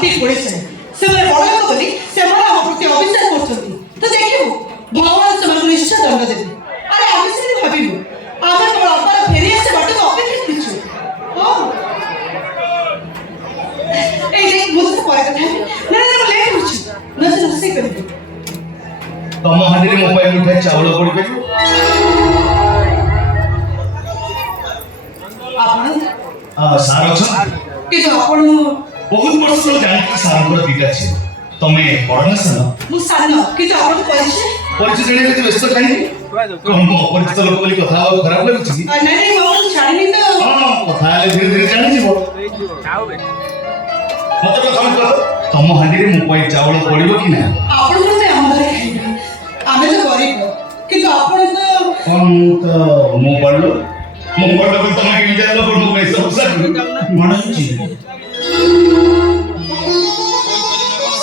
अति कोड़े से बड़ लोक बोली से हम प्रति अविश्वास करछंती तो देखिबो भगवान से निश्चय दंड देबे। अरे आगे से भाबिबो आमे केवल अपना फेरी आसे बाटे को अपेक्षा किछु हां ए देख मुझसे परे कथा ना ना लेट होछि न से रसे करबो तम हाथी रे मोबाइल उठा चावल पड़ी परिबो आपण सार अछन कि जो आपण बहुत वर्ष तो जानि सार को दीटा छी तमे पढ़ना सन मु सान कि जो आपण परिचय परिचय जणे के व्यस्त खाई कौन अपरिचित लोक बोली कथा खराब लागुछि कि नहीं नहीं बाबू छाड़नी तो हां कथा ले धीरे धीरे जानि जीवो मत कथा कर तम हांडी रे मोबाइल चावल पड़िबो कि ना आपण मते हमरे खाइबे आमे तो गरीब कि जो आपण तो कौन तो मोबाइल को तमे के जाय लोक मोबाइल सब सब मन छी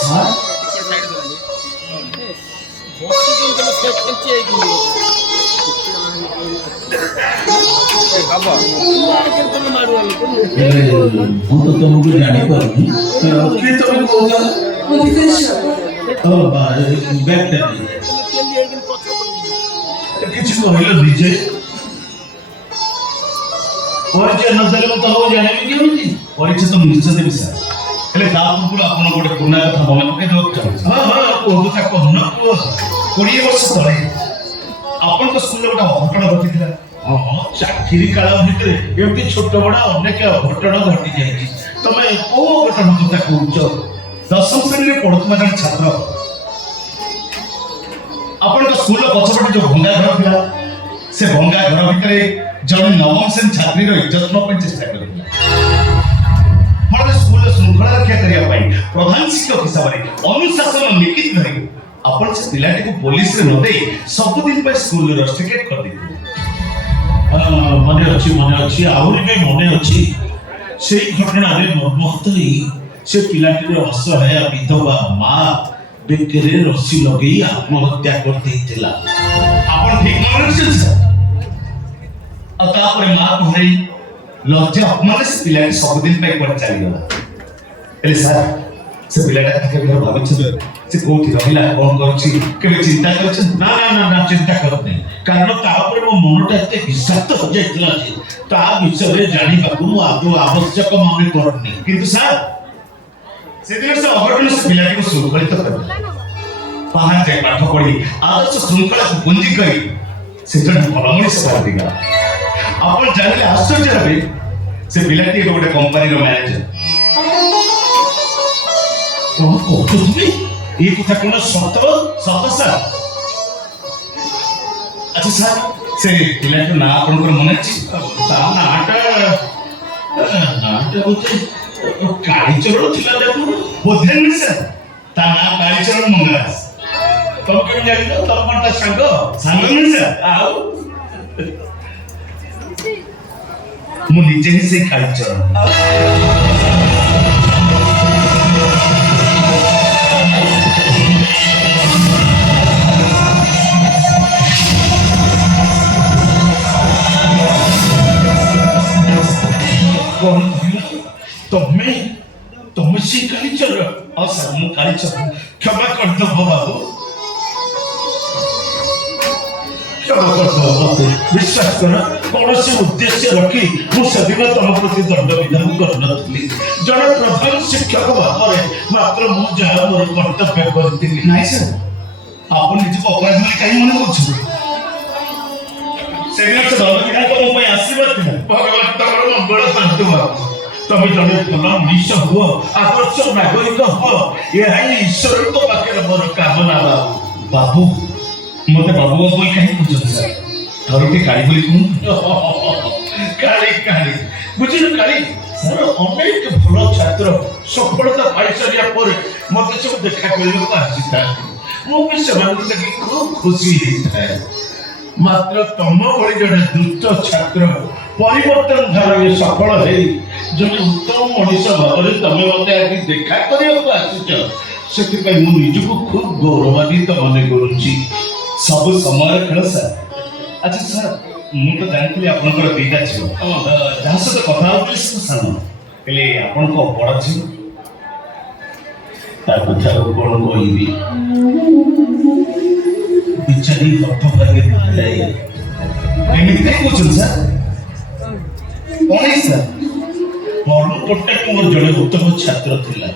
हां हम तो तुमको जाने पर कि तुम कोगा ओ बैठ किछ कहलो विजय परिचय न देले तो हो जाने कि होती परिचय तो निश्चय देबे सर हेले ता पूरा आपण गोटे पुना कथा मन पके दो हां हां को कथा कहन को 20 वर्ष तळे आपण तो स्कूल गोटा घटना घटिଥିଲା हां चाकरी काल भितरे एमती छोट बड़ा अनेक घटना घटी जाई तमे को घटना कथा कहउछ दशम श्रेणी रे पढुतमा जन छात्र आपण तो स्कूल पछपटे जो भंगा घर थिला से भंगा घर भितरे जन नवम श्रेणी छात्री रो इज्जत न पे चेष्टा करथिला फल स्कूल श्रृंखला रक्षा करिया पाई प्रधान शिक्षक हिसाब रे अनुशासन निकित धरि आपण से पिलाटी को पुलिस रे न देई सब दिन पे स्कूल रे रस्टिकेट कर दी मने अच्छी आउरी भी मने अच्छी से घटना रे मर्महत ही से पिलाटी रे असहाय विधवा मां बेकरे रस्सी लगई आत्महत्या कर देथिला आपण ठीक मन से सर अता पर मां कहई लज्जा अपमान से पिलाटी सब दिन पे पर चली गला एले सर से पिलाटा के घर भाबे छ से कोठी रहिला कोन करछि केबे चिंता करछ ना ना ना ना चिंता करत नहीं कारण ता ऊपर मो मनटा एते विषाक्त हो जाइतला जे ता विषय रे जानि बाकु मु आदो आवश्यक माने करनी किंतु सर से दिन से अघटन से पिलाटी को सुरक्षित कर पहाड़ जाए पाठ पढ़ी आदर्श श्रृंखला को पुंजी करी से जन भलमणि से कर दिगा आपण जानले आश्चर्य हेबे से पिलाटी गोटे कंपनी रो मैनेजर तो को तुमी ये कथा कोन सत सत सर अच्छा सर से पिलाटी ना आपण को मन अछि ता नाटा होते काली चरण थिला देखु बोधे नहीं सर ता ना कालीचरण मंगराज तुम के जानि तुम मनटा संग सांग नहीं सर आओ मु निजे ही से कालीचरण कौन तुम्हें तुम्हें से काली चरण और सर मु कालीचरण क्षमा कर दो बाबू क्षमा कर दो बाबू विश्वास करो कौन से उद्देश्य रखी मु सदिन तुम प्रति दंड विधान करनथली जन प्रधान शिक्षक भाବରେ मात्र मु जहा मोर कर्तव्य करथिली नहीं सर आपण निजे को अपराध में कहीं मन करछु से दिन से दंड विधान को मैं आशीर्वाद दिला भगवान तमर मंगल शांति बाबू तमे जने भल मनुष्य हो आदर्श नागरिक हो यही ईश्वर को पाखे मोर कामना बाबू बाबू मते बाबू बोल कहीं पूछो सर थरोटी काली बोली कौन काली काली बुझिल काली सर अनेक भल छात्र सफलता पाई सारिया पर मते सब देखा करले को आसीता मो भी सेमान देखि खूब खुशी हेता मात्र तम भली जने दुष्ट छात्र परिवर्तन धारे सफल है जने उत्तम मनुष्य भाବରେ तमे मते आकि देखा करिया को आसीछ सेति पई मु निजको खूब गौरवान्वित मने करूची सब समय खेल सर अच्छा सर मु तो जानथि आपनकर बेटा छ जहाँ से तो कथा होतले से सान हेले आपन को बड़ छ କଥା କଣ କହିବି ବିଚାରି ହତଭାଗ୍ୟ ଏମିତି କାହିଁ କହୁଛନ୍ତି ସାର୍? କଣ ହେଇଛି ସାର୍? ବରୁଣ ପଟ୍ଟନାୟକ ମୋର ଜଣେ ଉତ୍ତମ ଛାତ୍ର ଥିଲା,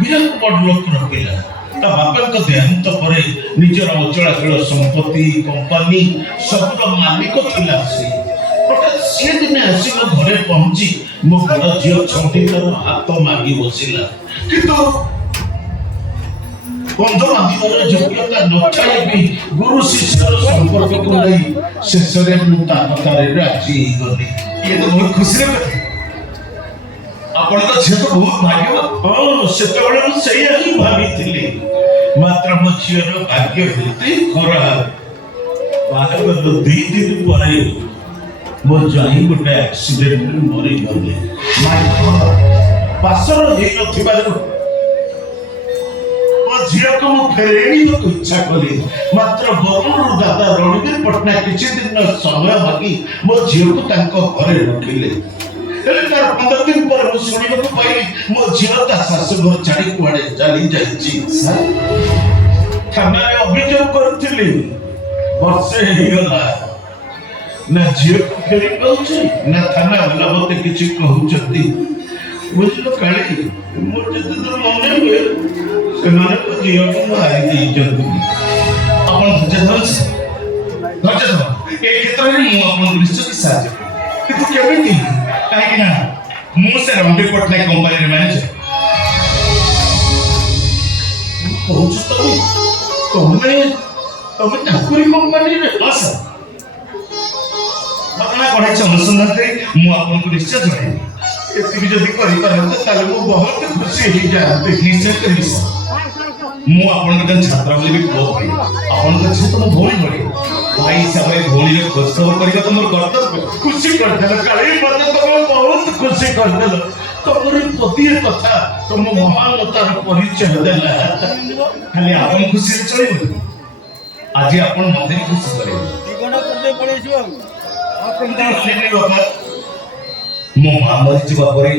ବିରାଟ ବଡ଼ ଲୋକର ପିଲା। ତା ବାପାଙ୍କ ଦେହାନ୍ତ ପରେ ନିଜର ଅଚଳାଚଳ ସମ୍ପତ୍ତି କମ୍ପାନୀ ସବୁର ମାଲିକ ଥିଲା ସେ। ହଠାତ୍ ସିଏ ଦିନେ ଆସି ମୋ ଘରେ ପହଞ୍ଚି ମୋ ବଡ଼ ଝିଅ ଛଣ୍ଡିଙ୍କର ହାତ ମାଗି ବସିଲା, କିନ୍ତୁ ବନ୍ଧ ବାନ୍ଧିବାର ଯୋଗ୍ୟତା ନଥାଇ ବି ଗୁରୁ ଶିଷ୍ୟର ସମ୍ପର୍କକୁ ନେଇ ଶେଷରେ ମୁଁ ତା କଥାରେ ରାଜି ହେଇଗଲି। ଇଏ ତ ବହୁତ ଖୁସିର କଥା। ଆପଣଙ୍କ ଝିଅ ତ ବହୁତ ଭାଗ୍ୟବାନ। ହଁ, ସେତେବେଳେ ମୁଁ ସେଇଆ ହିଁ ଭାବିଥିଲି, ମାତ୍ର ମୋ ଝିଅର ଭାଗ୍ୟ ଏତେ ଖରାପ। ବାହାଘର 2 ଦିନ ପରେ ମୋ ଜ୍ୱାଇଁ ଗୋଟେ ଆକ୍ସିଡେଣ୍ଟରେ ମରିଗଲେ। ବାସର ହେଇନଥିବାରୁ ମୋ ଝିଅକୁ ମୁଁ ଫେରେଇବାକୁ ଇଚ୍ଛା କଲି, ମାତ୍ର ବରୁଣରୁ ଦାଦା ରଣବୀର ପଟ୍ଟନାୟକ କିଛି ଦିନ ସମୟ ମାଗି ମୋ ଝିଅକୁ ତାଙ୍କ ଘରେ ରଖିଲେ। ହେଲେ ତାର 15 ଦିନ ପରେ ମୁଁ ଶୁଣିବାକୁ ପାଇଲି ମୋ ଝିଅ ତା ଶାଶୁଘର ଛାଡ଼ି କୁଆଡେ ଚାଲି ଯାଇଛି। ଥାନାରେ ଅଭିଯୋଗ କରିଥିଲି, ବର୍ଷେ ହେଇଗଲା, ନା ଝିଅକୁ ଫେରି ପାଉଛି ନା ଥାନା ବାଲା ମତେ କିଛି କହୁଛନ୍ତି। ବୁଝିଲ କାଳି, ମୋର ଯେତେ ଦୂର ମନେ ହୁଏ ସେମାନେ ମୋ ଝିଅକୁ ମାରି ଦେଇଛନ୍ତି। ଆପଣ ଧୈର୍ଯ୍ୟ ଧରନ୍ତୁ, ଧୈର୍ଯ୍ୟ ଧର। ଏ କ୍ଷେତ୍ରରେ ମୁଁ ଆପଣଙ୍କୁ ନିଶ୍ଚୟ ସାହାଯ୍ୟ କରିବି। କିନ୍ତୁ କେମିତି? କାହିଁକି ନା ମୁଁ ସେ ରଣବୀର ପଟ୍ଟନାୟକ କମ୍ପାନୀର ମ୍ୟାନେଜର। କହୁଛ ତମେ ତାଙ୍କରି କମ୍ପାନୀରେ? ହଁ ସାର୍, ଘଟଣା କଣ ହେଇଛି ଅନୁସନ୍ଧାନ କରି ମୁଁ ଆପଣଙ୍କୁ ନିଶ୍ଚୟ ଜଣାଇବି। ଏତିକି ଯଦି କରିପାରନ୍ତେ ତାହେଲେ ମୁଁ ବହୁତ ଖୁସି ହେଇଯାଆନ୍ତି। ନିଶ୍ଚୟ କରିବି ସାର୍। ମୁଁ ଆପଣଙ୍କ ଜଣେ ଛାତ୍ର ବୋଲି ବି ବହୁତ ପ୍ରିୟ। ଆପଣଙ୍କ ଝିଅ ତ ମୋ ଭଉଣୀ ଭଳି, ଭାଇ ହିସାବରେ ଭଉଣୀର ଖୋଜ ଖବର କରିବା ତ ମୋର କର୍ତ୍ତବ୍ୟ। ଖୁସି କରିଦେଲ କାଳି, ମତେ ତମେ ବହୁତ ଖୁସି କରିଦେଲ। ତମର ଗୋଟିଏ କଥା ତମ ମହାନତାର ପରିଚୟ ଦେଲା। ଖାଲି ଆପଣ ଖୁସିରେ ଚଳିବ, ଆଜି ଆପଣ ମତେ ବି ଖୁସି କରିବେ। ବାପା, ମୋ ମା ମରିଯିବା ପରେ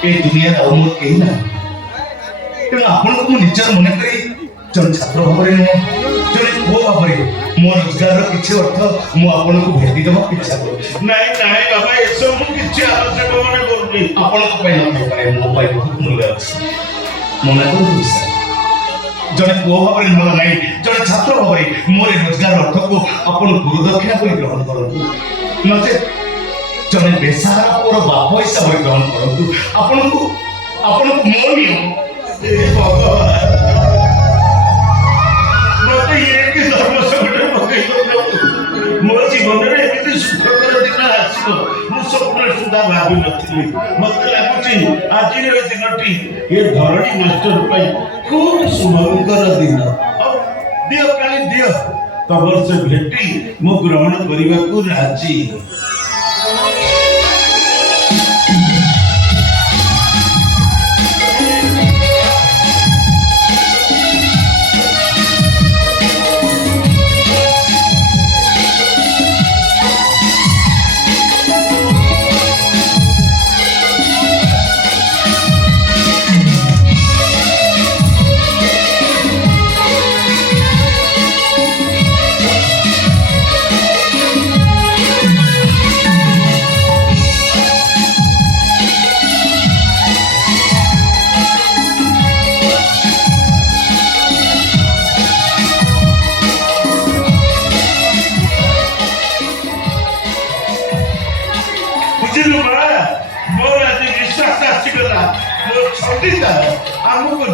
ଏ ଦୁନିଆରେ ଆଉ ମୋର କେହି ନାହିଁ। ତେଣୁ ଆପଣଙ୍କୁ ମୁଁ ନିଜର ମନେ କରି ଜଣେ ଛାତ୍ର ଭାବରେ ନୁହଁ, ଜଣେ ପୁଅ ଭାବରେ ମୋ ରୋଜଗାରର କିଛି ଅର୍ଥ ମୁଁ ଆପଣଙ୍କୁ ଭେଟି ଦେବାକୁ ଇଚ୍ଛା କରୁଛି। ନାଇଁ ବାବା, ଏସବୁ କିଛି ଆବଶ୍ୟକ ମନେ କରୁନି। ଆପଣଙ୍କ ପାଇଁ ନଥାଇପାରେ, ମୋ ପାଇଁ ବହୁତ ମୂଲ୍ୟ ଅଛି। ମନେ କରନ୍ତୁ ସାର୍, ଜଣେ ପୁଅ ଭାବରେ ନହେଲା ନାହିଁ, ଜଣେ ଛାତ୍ର ଭାବରେ ମୋର ରୋଜଗାର ଅର୍ଥକୁ ଆପଣ ଗୁରୁ ଦକ୍ଷିଣା କରି ଗ୍ରହଣ କରନ୍ତୁ, ନଚେତ୍ ଜଣେ ବେସାହାରା ପୁଅର ବାପ ହିସାବରେ ଗ୍ରହଣ କରନ୍ତୁ। ଆପଣଙ୍କୁ ମୋ ନିୟମ। ଏ ଭଗବାନ, ମତେ କି ଧର୍ମ ସଂକଟରେ ପକେଇ ମୋ ଜୀବନରେ ଏମିତି ସୁଖକର ଦିନ ଆସିବ ମୁଁ ସ୍ୱପ୍ନରେ ସୁଦ୍ଧା ଭାବିନଥିଲି। ମତେ ଲାଗୁଛି ଆଜିର ଏ ଦିନଟି ଏ ଧରଣୀ ମାଷ୍ଟର ପାଇଁ ଖୁବ୍ ଶୁଭଙ୍କର ଦିନ। ଦିଅ କାଳି ଦିଅ, ତମର ସେ ଭେଟି ମୁଁ ଗ୍ରହଣ କରିବାକୁ ରାଜି। ବୁଝିଲୁ ମା, ମୋର ଆଜି ବିଶ୍ୱାସ ଆସିଗଲା। ମୋ ଛଣ୍ଡିତା ଆମକୁ